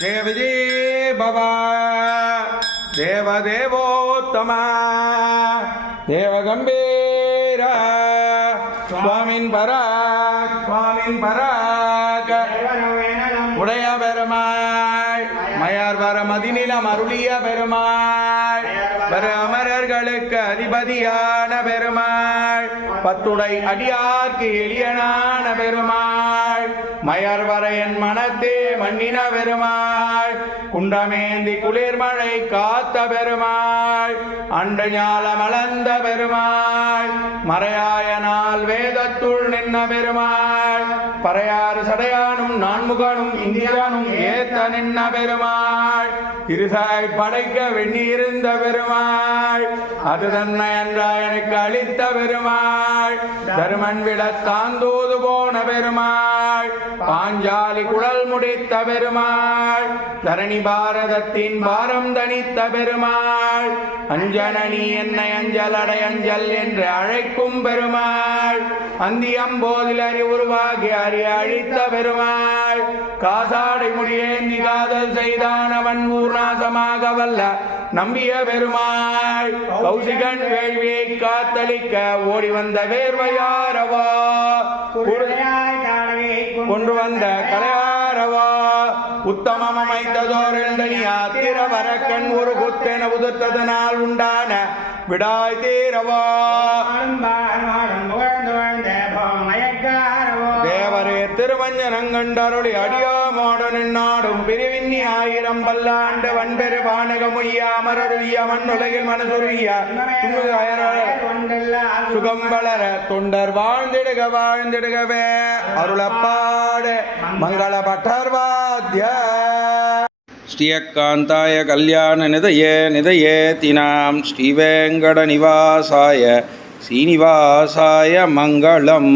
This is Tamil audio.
जय विजय भवा देवदेवोत्तमा देवगंभीर स्वामीन पराक उடைய பெருமாள் மயார் வர மதிநிலம் அருளிய பெருமாள் வர அமரர்களுக்கு அதிபதியான பெருமாள் பத்துடை அடியார்க்கு எளியனான பெருமாள் மயர் வர என் மனத்தே மன்னின பெருமாள் குண்டமேந்தி குளிர்மழை காத்த பெருமாள் அண்டு ஞால மலர்ந்த பெருமாள் மறையாயனால் வேதத்துள் நின்ன பெருமாள் பறையாறு சடையானும் நான்முகனும் இந்திரனும் ஏத்த நின்ன பெருமாள் இருசாய் படைக்க வெண்ணீர்ந்த பெருமாள் அது தன்னை என்றாய் எனக்கு அளித்த பெருமாள் தருமன் விட தாந்தோது போன பெருமாள் பாஞ்சாலி குழல் முடித்த பெருமாள் தரணி பாரதத்தின் பாரம் தனித்த பெருமாள் அஞ்சனி என்னை அஞ்சல் அடை அஞ்சல் என்று அழைக்கும் பெருமாள் அந்தியம்போதில் அறிவுருவாகி அறிய அழித்த பெருமாள் காசாடை முடியேந்தி காதல் செய்தானவன் ஊர்நாசமாக வல்ல நம்பிய பெருமாள் கௌசிகன் வேள்வியை காத்தளிக்க ஓடி வந்த வேர்வையாரவா கொண்டு வந்த கலையாரவா உத்தமம் அமைத்ததோரெண்டனியா திரவரக்கண் ஒரு குத்தென உதிர்த்ததனால் உண்டான விடாய் தீரவா தேவரே திருமஞ்சனங்கண்டருளி அடியாமோடு நின்னாடும் பிரிவின்னி ஆயிரம் பல்லாண்டு வன்பெரு வானகமுய்ய அமரருய்ய மண்ணுலகில் மனசுரிய சுகம் வளர தொண்டர் வாழ்ந்திடுகவே அருளப்பாடு மங்கள பட்டர்வாத்ய ஸ்ரீயக்காந்தாய கல்யாண நிதயேதினாம் ஸ்ரீவேங்கட நிவாசாய ஸ்ரீனிவாசாய மங்களம்.